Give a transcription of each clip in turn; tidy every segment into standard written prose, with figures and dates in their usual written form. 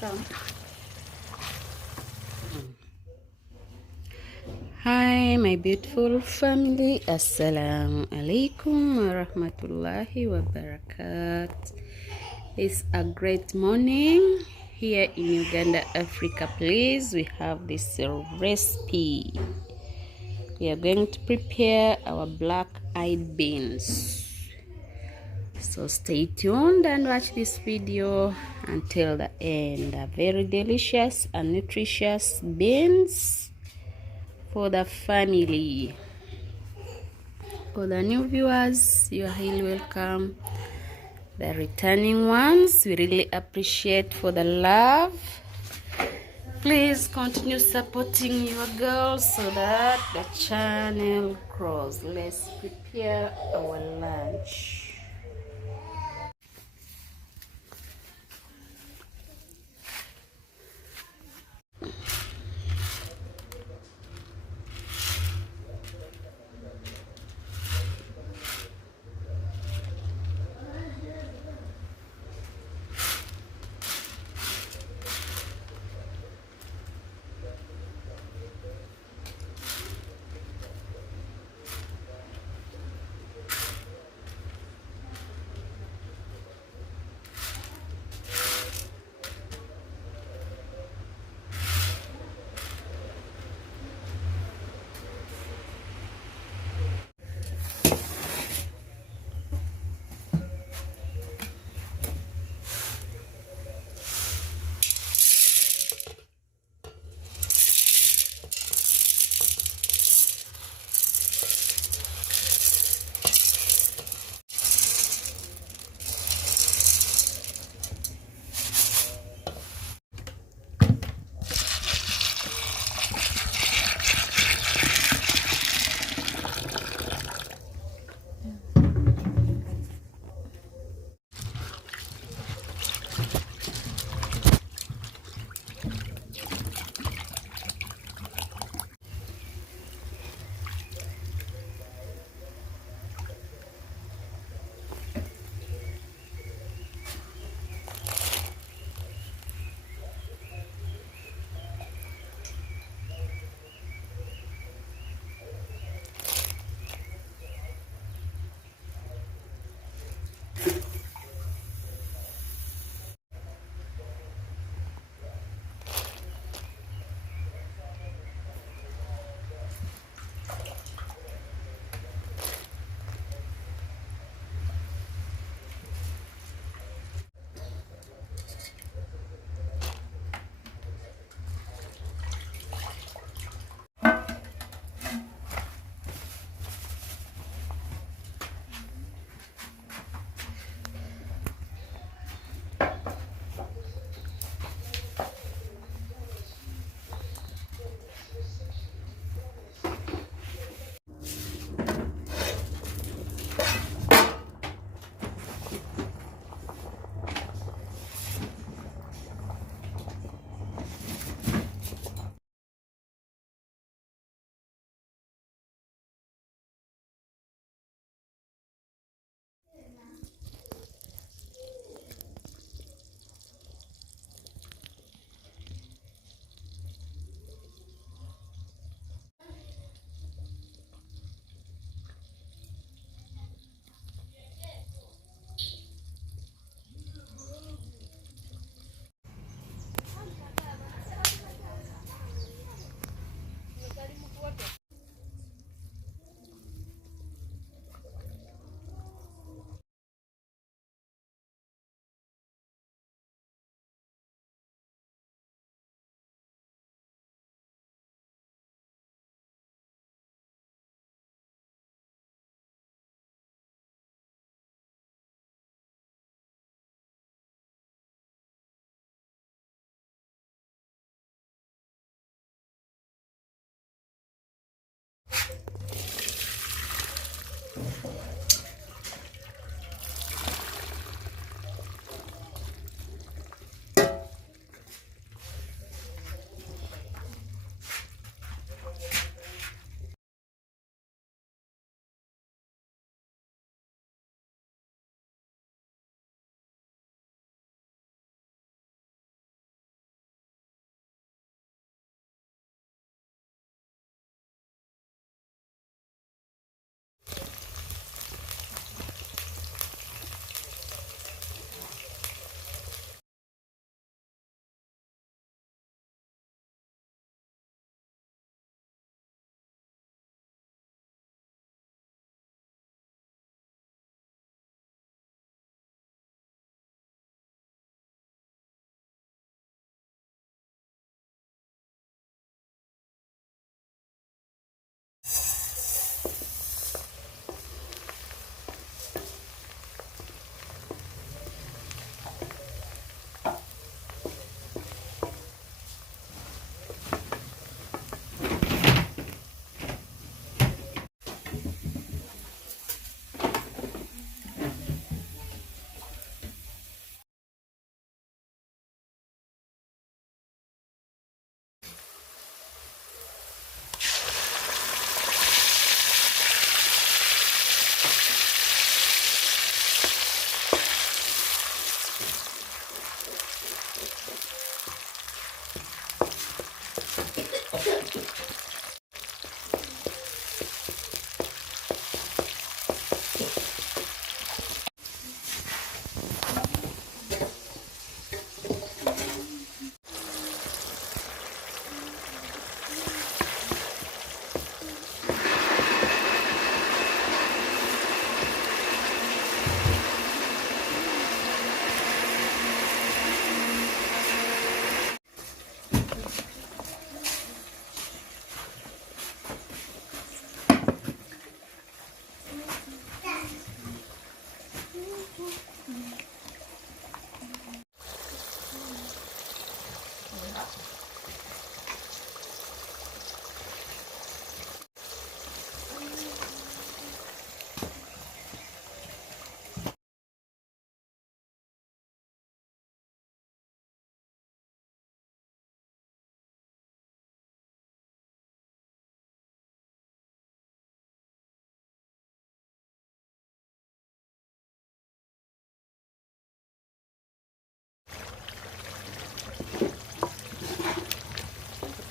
Come. Hi, my beautiful family. Assalamu alaikum wa rahmatullahi wa barakat. It's a great morning here in Uganda, Africa. Please, we have this recipe. We are going to prepare our black-eyed beans. So stay tuned and watch this video until the end. A very delicious and nutritious beans for the family. For the new viewers, you are highly welcome. The returning ones, we really appreciate for the love. Please continue supporting your girls so that the channel grows. Let's prepare our lunch.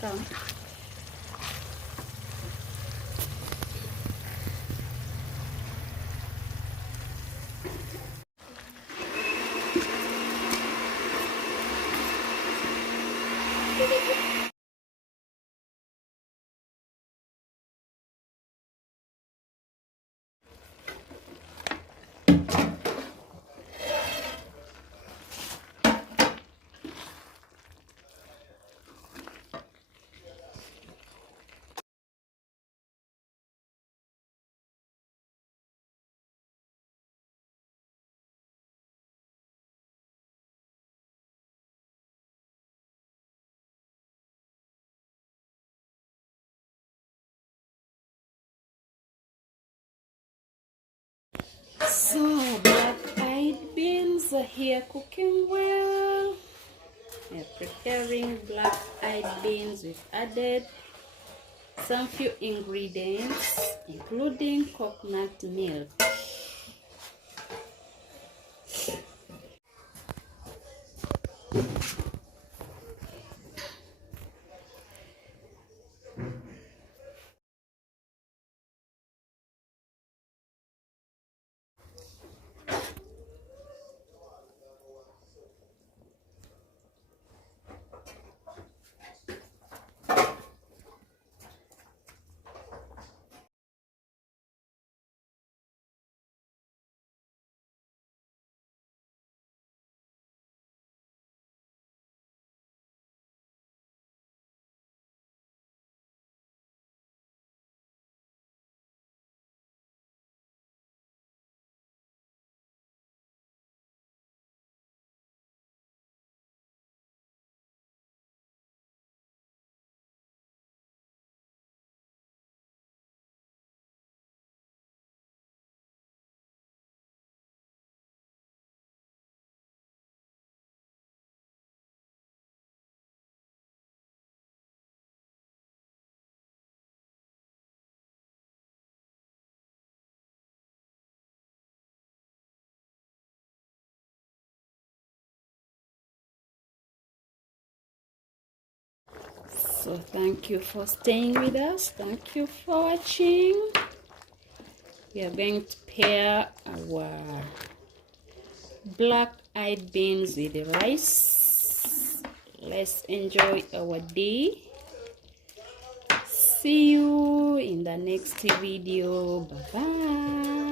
Come. So black-eyed beans are here cooking well. We are preparing black-eyed beans. We've added some few ingredients, including coconut milk. So thank you for staying with us. Thank you for watching. We are going to pair our black-eyed beans with the rice. Let's enjoy our day. See you in the next video. Bye bye.